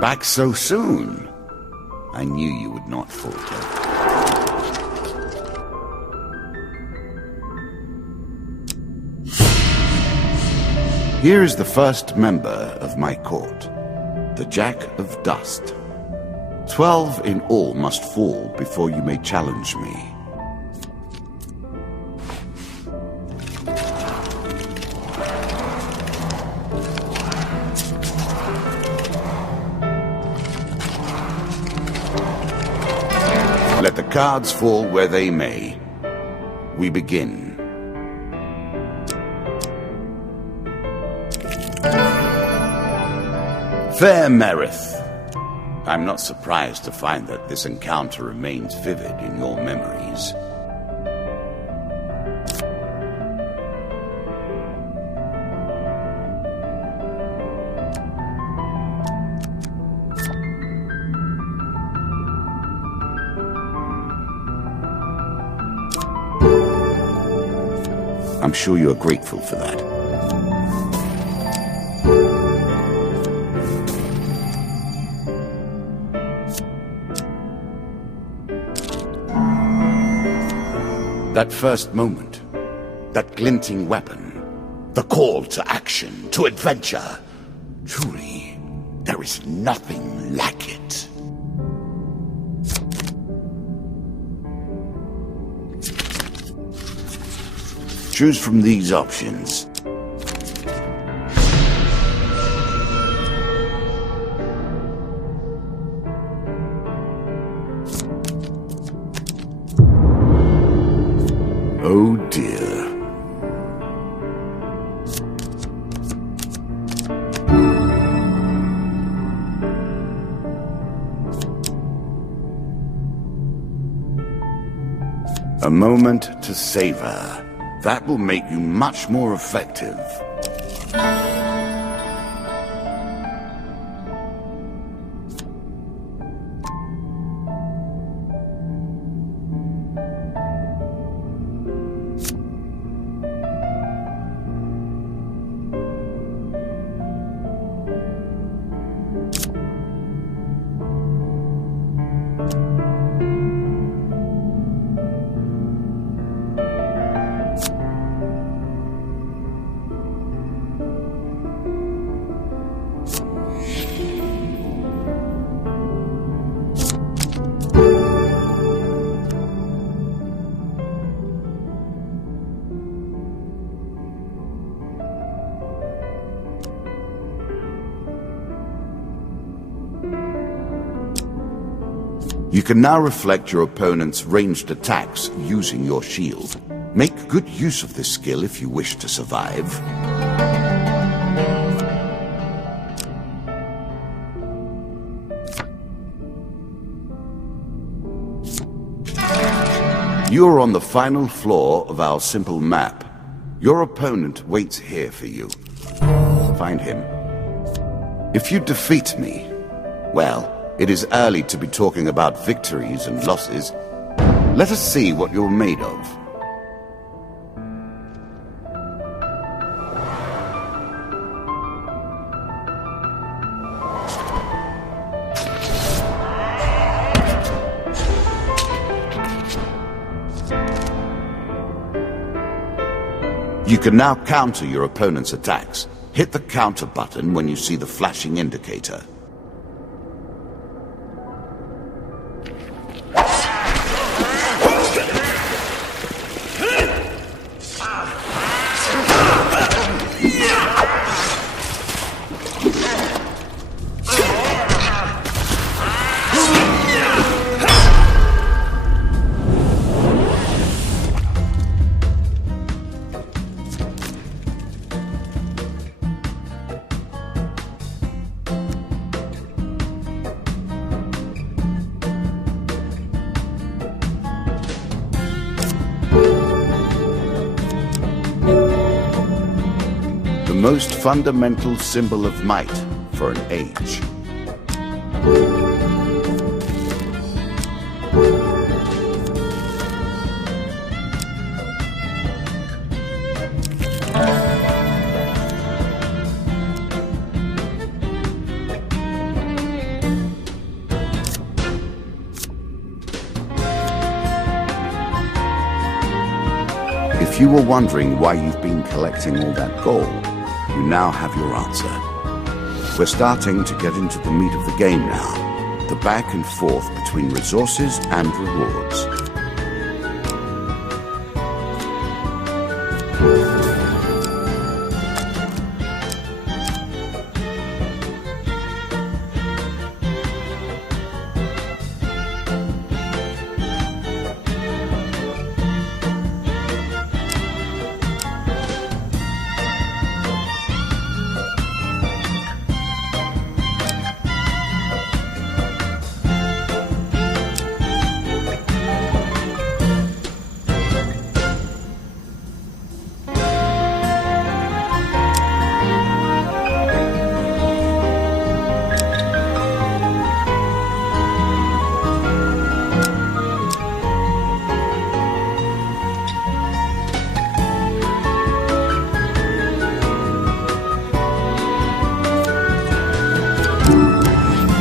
Back so soon? I knew you would not falter. Here is the first member of my court, the Jack of Dust. 12 in all must fall before you may challenge me. Let the cards fall where they may. We begin. Fair Merith, I'm not surprised to find that this encounter remains vivid in your memories. I'm sure you're grateful for that. That first moment, that glinting weapon, the call to action, to adventure. Truly, there is nothing like it. Choose from these options. Oh dear. A moment to savor. That will make you much more effective. You can now reflect your opponent's ranged attacks using your shield. Make good use of this skill if you wish to survive. You are on the final floor of our simple map. Your opponent waits here for you. Find him. If you defeat me, well, it is early to be talking about victories and losses. Let us see what you're made of. You can now counter your opponent's attacks. Hit the counter button when you see the flashing indicator. The most fundamental symbol of might for an age. If you were wondering why you've been collecting all that gold, you now have your answer. We're starting to get into the meat of the game now, the back and forth between resources and rewards.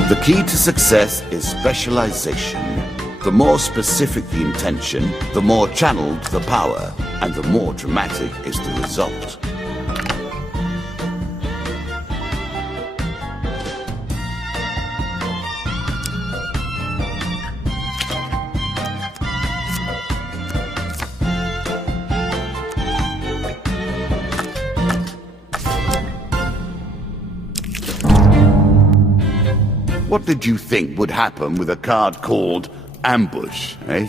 The key to success is specialization. The more specific the intention, the more channeled the power, and the more dramatic is the result. What did you think would happen with a card called Ambush, eh?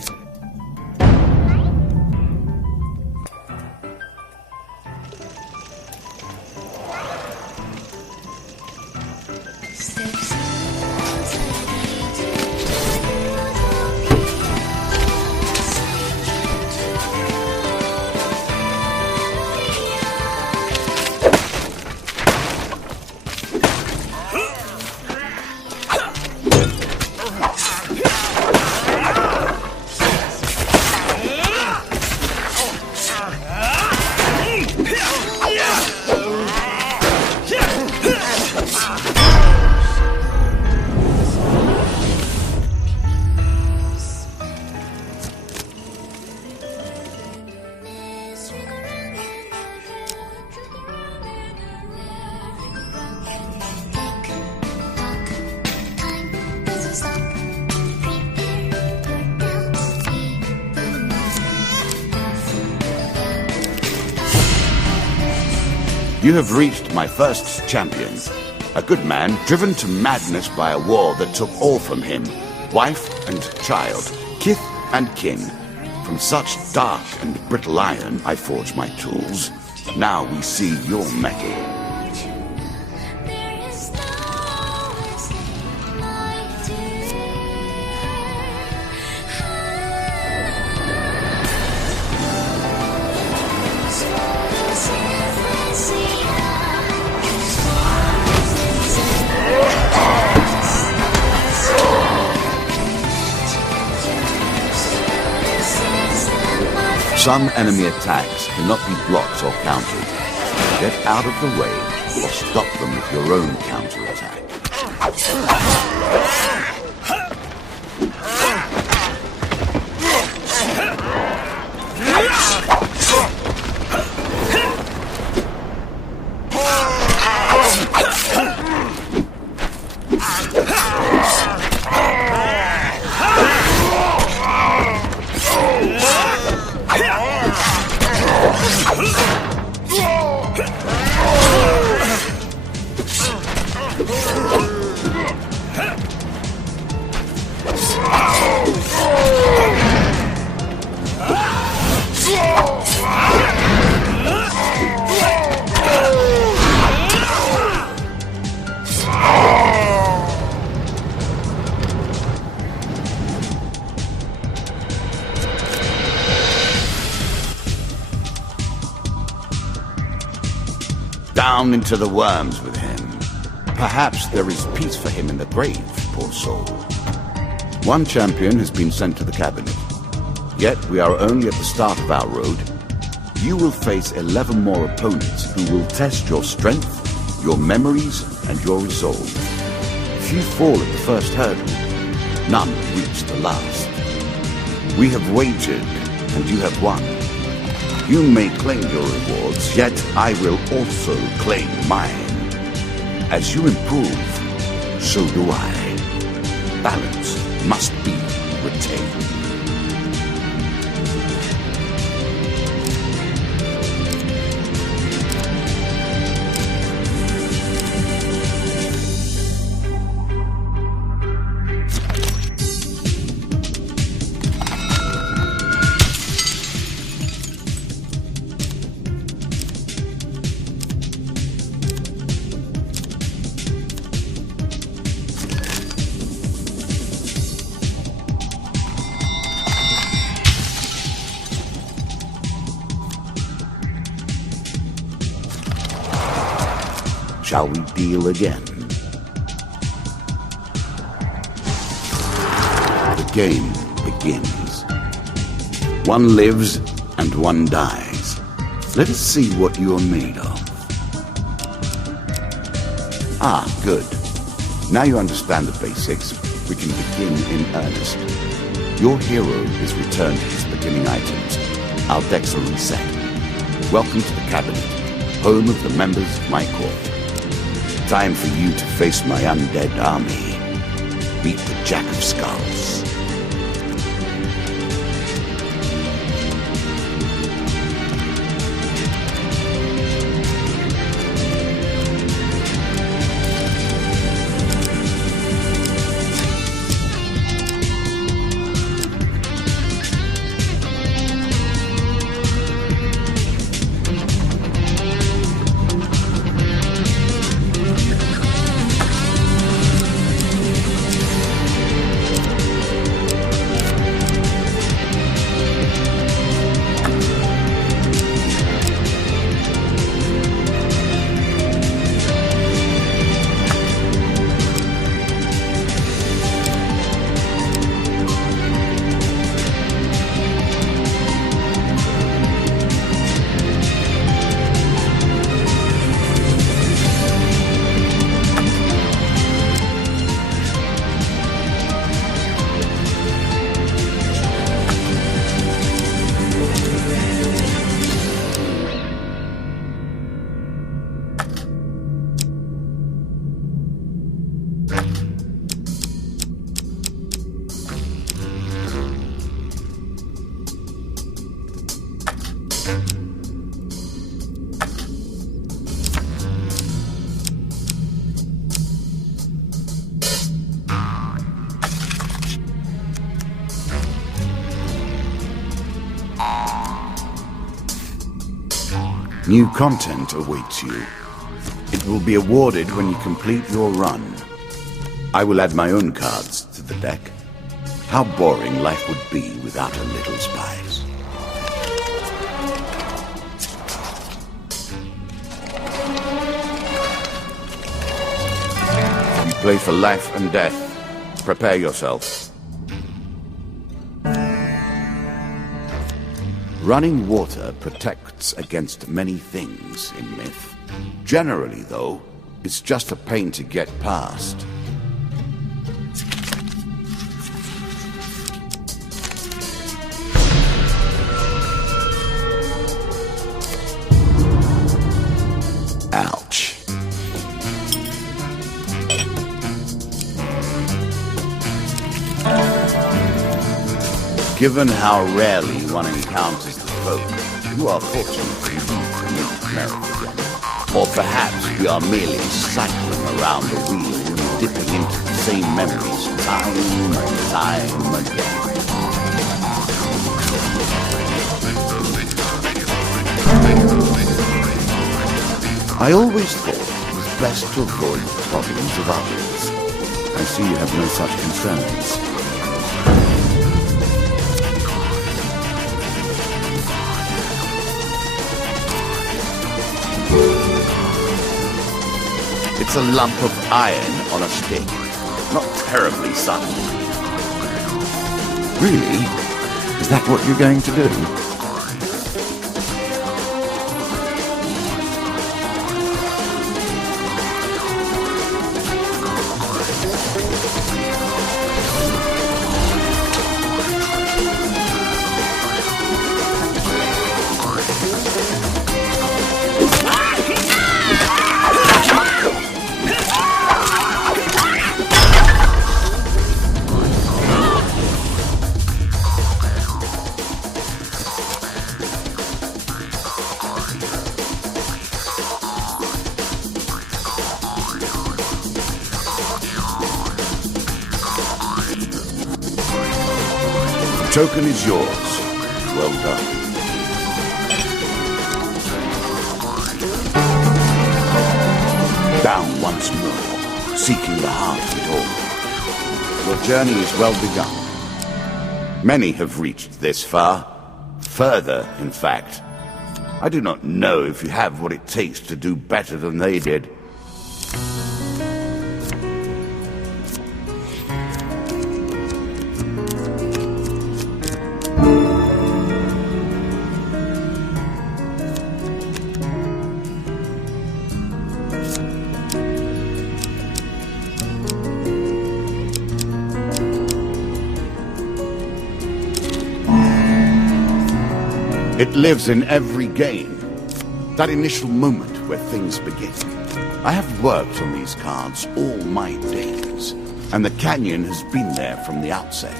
You have reached my first champion. A good man driven to madness by a war that took all from him. Wife and child, kith and kin. From such dark and brittle iron I forge my tools. Now we see your metal. Some enemy attacks cannot be blocked or countered. Get out of the way or stop them with your own counterattack. Down into the worms with him. Perhaps there is peace for him in the grave, poor soul. One champion has been sent to the cabinet. Yet we are only at the start of our road. You will face 11 more opponents who will test your strength, your memories, and your resolve. If you fall at the first hurdle, none reach the last. We have wagered, and you have won. You may claim your rewards, yet I will also claim mine. As you improve, so do I. Balance must be retained. Shall we deal again? The game begins. One lives and one dies. Let us see what you are made of. Ah, good. Now you understand the basics, we can begin in earnest. Your hero is returned to his beginning items. Our decks are reset. Welcome to the cabinet, home of the members of my court. Time for you to face my undead army. Meet the Jack of Skulls. New content awaits you. It will be awarded when you complete your run. I will add my own cards to the deck. How boring life would be without a little spice. You play for life and death. Prepare yourself. Running water protects against many things in myth. Generally, though, it's just a pain to get past. Ouch. Given how rarely one encounters the folk, you are fortunate to be North America. Or perhaps we are merely cycling around the wheel, dipping into the same memories time and time again. I always thought it was best to avoid the problems of others. I see you have no such concerns. It's a lump of iron on a stick. Not terribly subtle. Really? Is that what you're going to do? token is yours. Well done. Down once more, seeking the heart of it all. Your journey is well begun. Many have reached this far. Further, in fact. I do not know if you have what it takes to do better than they did. It lives in every game. That initial moment where things begin. I have worked on these cards all my days, and the canyon has been there from the outset.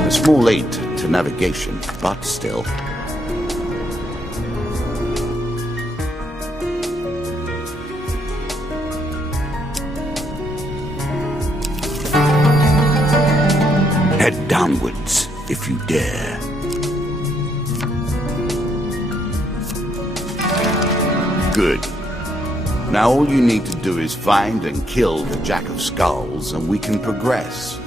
A small aid to navigation, but still. Head downwards, if you dare. Good. Now all you need to do is find and kill the Jack of Skulls, and we can progress.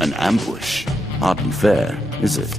An ambush? Hardly fair, is it?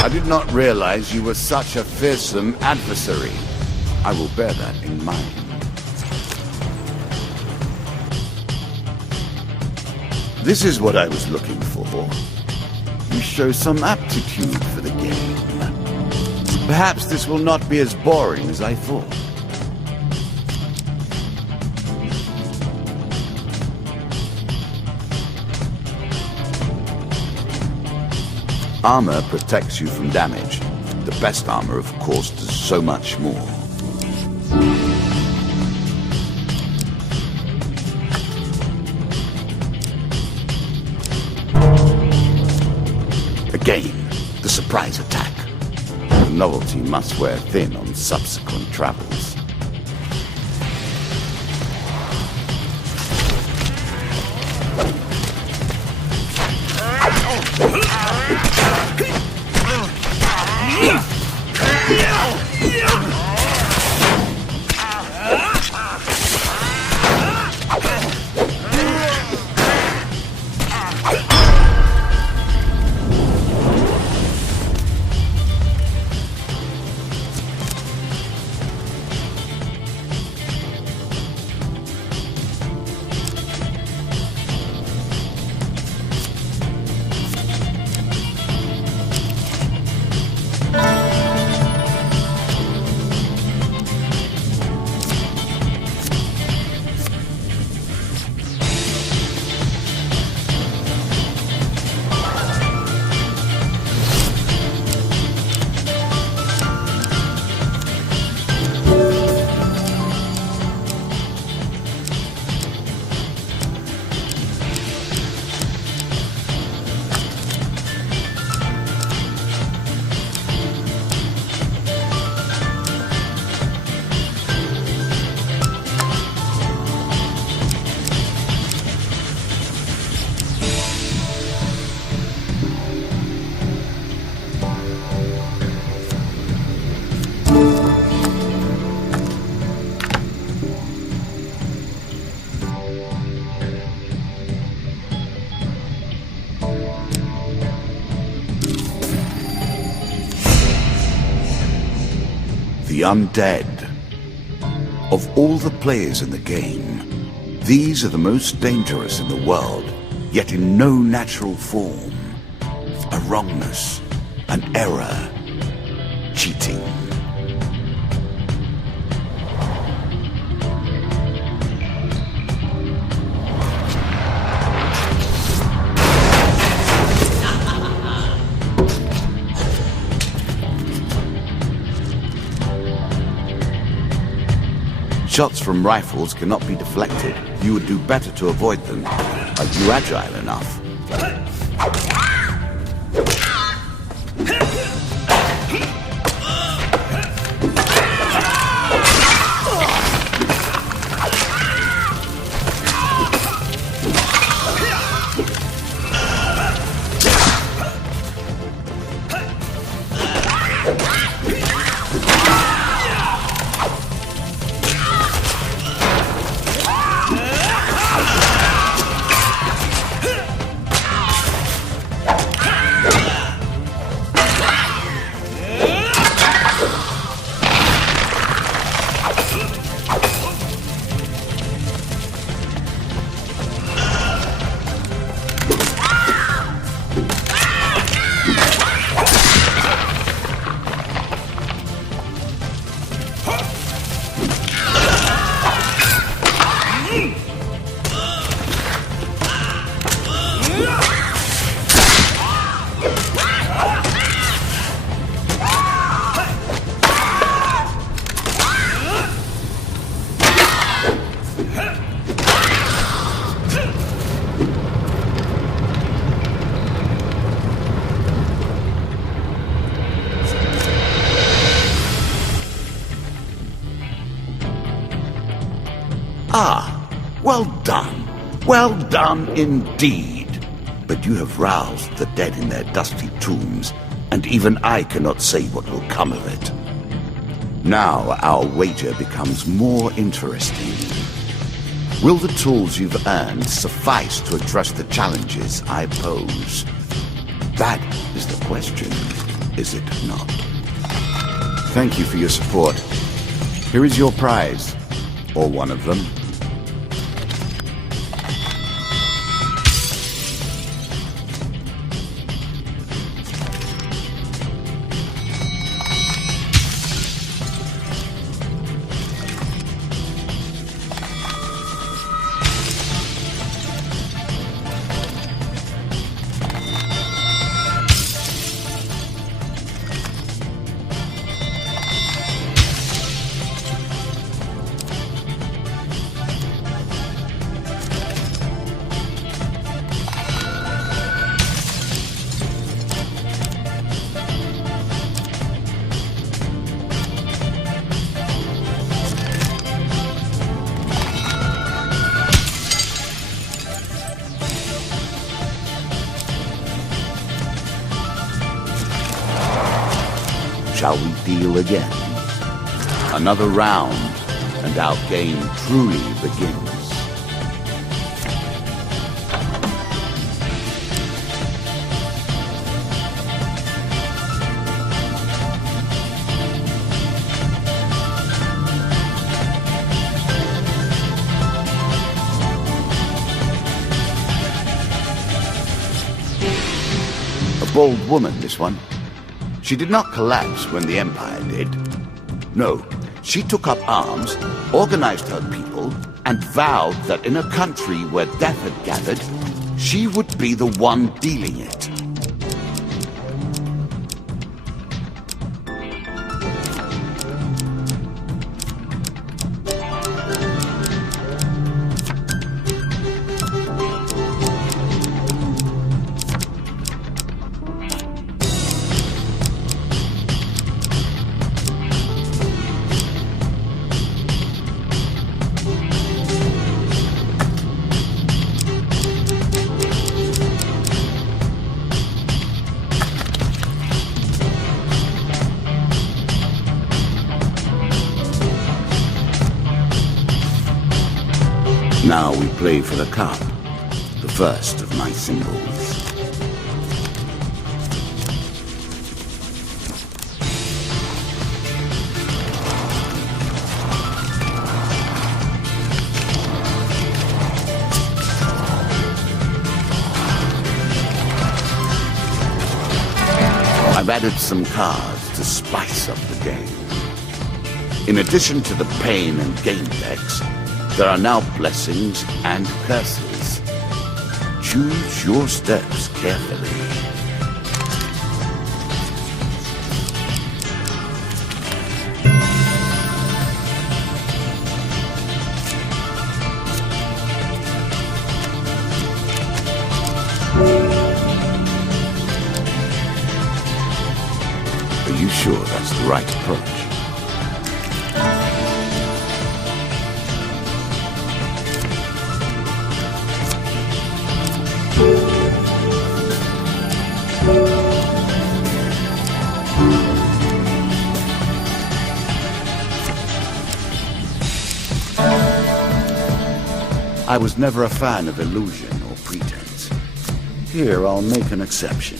I did not realize you were such a fearsome adversary. I will bear that in mind. This is what I was looking for. You show some aptitude for the game. Perhaps this will not be as boring as I thought. Armor protects you from damage. The best armor, of course, does so much more. Again, the surprise attack. The novelty must wear thin on subsequent travels. The undead. Of all the players in the game, these are the most dangerous in the world, yet in no natural form. A wrongness, an error, cheating. Shots from rifles cannot be deflected. You would do better to avoid them. Are you agile enough? Ah, well done. Well done indeed. But you have roused the dead in their dusty tombs, and even I cannot say what will come of it. Now our wager becomes more interesting. Will the tools you've earned suffice to address the challenges I pose? That is the question, is it not? Thank you for your support. Here is your prize, or one of them. Shall we deal again? Another round, and our game truly begins. A bold woman, this one. She did not collapse when the Empire did. No, she took up arms, organized her people, and vowed that in a country where death had gathered, she would be the one dealing it. Now we play for the cup, the first of my symbols. I've added some cards to spice up the game. In addition to the pain and gain decks, there are now blessings and curses. Choose your steps carefully. Are you sure that's the right approach? I was never a fan of illusion or pretense. Here, I'll make an exception.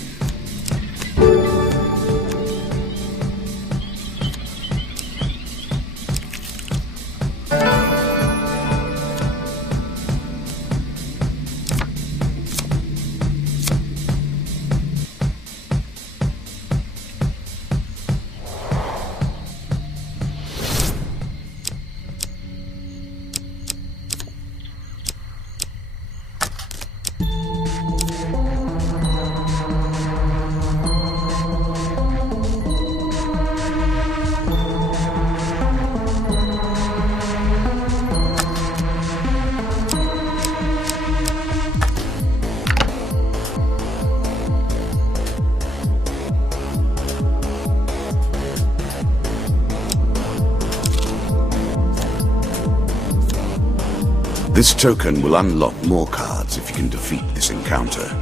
This token will unlock more cards if you can defeat this encounter.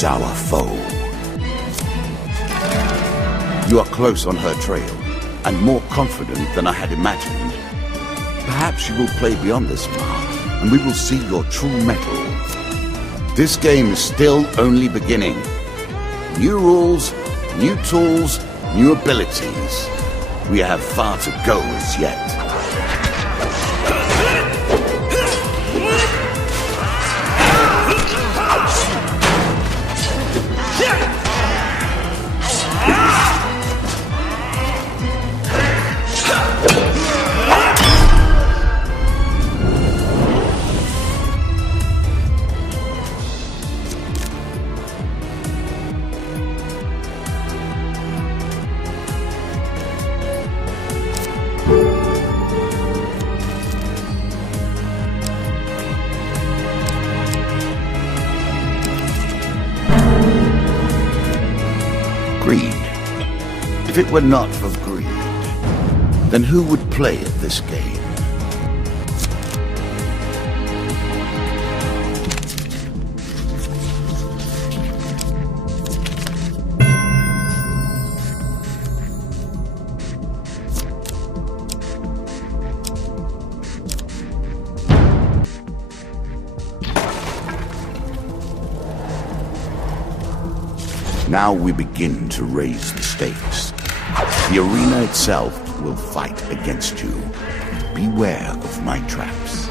towards our foe. You are close on her trail, and more confident than I had imagined. Perhaps you will play beyond this mark, and we will see your true mettle. This game is still only beginning. New rules, new tools, new abilities. We have far to go as yet. Greed. If it were not for greed, then who would play at this game? Now we begin to raise the stakes. The arena itself will fight against you. Beware of my traps.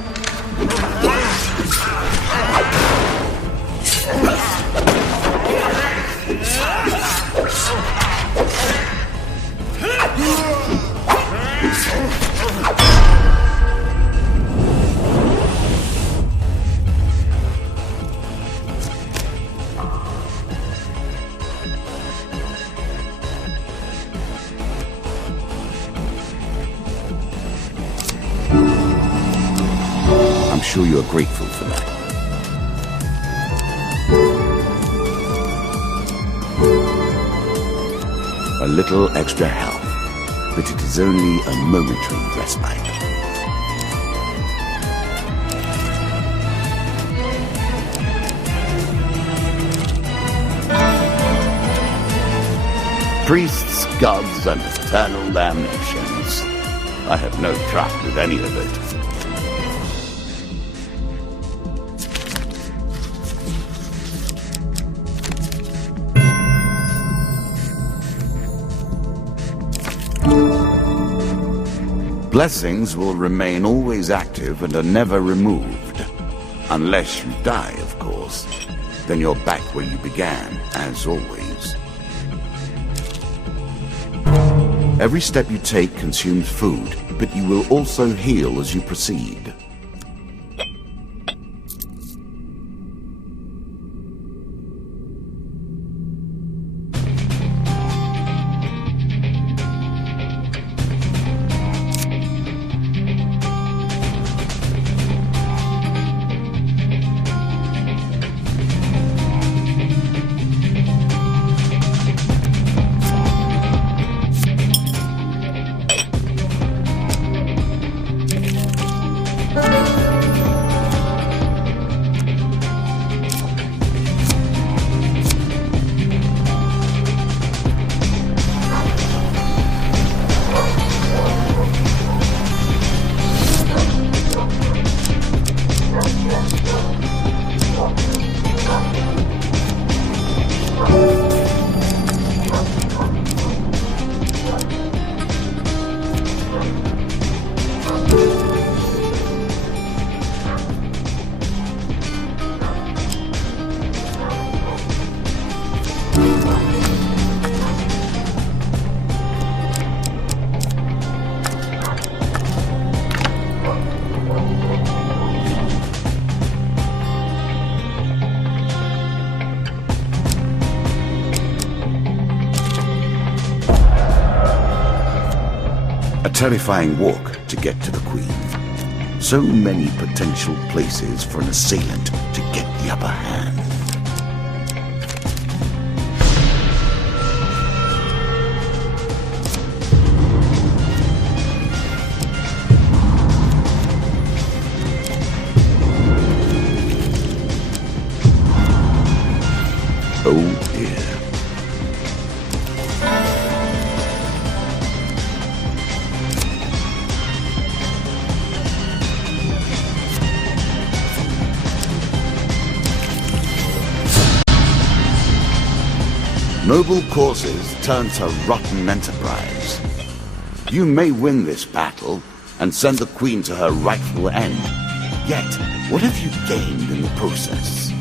I'm sure you're grateful for that. A little extra health, but it is only a momentary respite. Priests, gods, and eternal damnations. I have no truck with any of it. Blessings will remain always active and are never removed. Unless you die, of course. Then you're back where you began, as always. Every step you take consumes food, but you will also heal as you proceed. A terrifying walk to get to the Queen. So many potential places for an assailant to get the upper hand. Noble causes turn to rotten enterprise. You may win this battle and send the Queen to her rightful end. Yet, what have you gained in the process?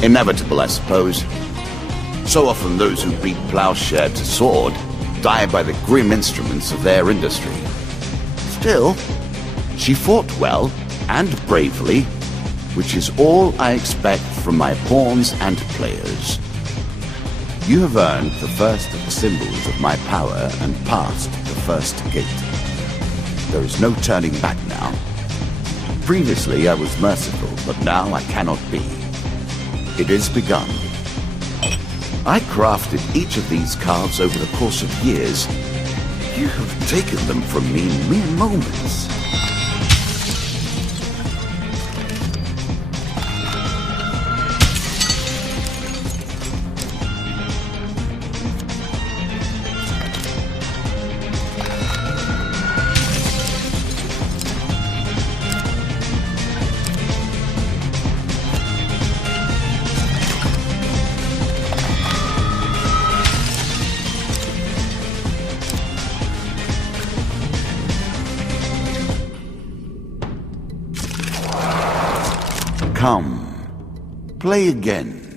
Inevitable, I suppose. So often those who beat plowshare to sword die by the grim instruments of their industry. Still, she fought well and bravely, which is all I expect from my pawns and players. You have earned the first of the symbols of my power and passed the first gate. There is no turning back now. Previously I was merciful, but now I cannot be. It is begun. I crafted each of these cards over the course of years. You have taken them from me in mere moments. Come, play again.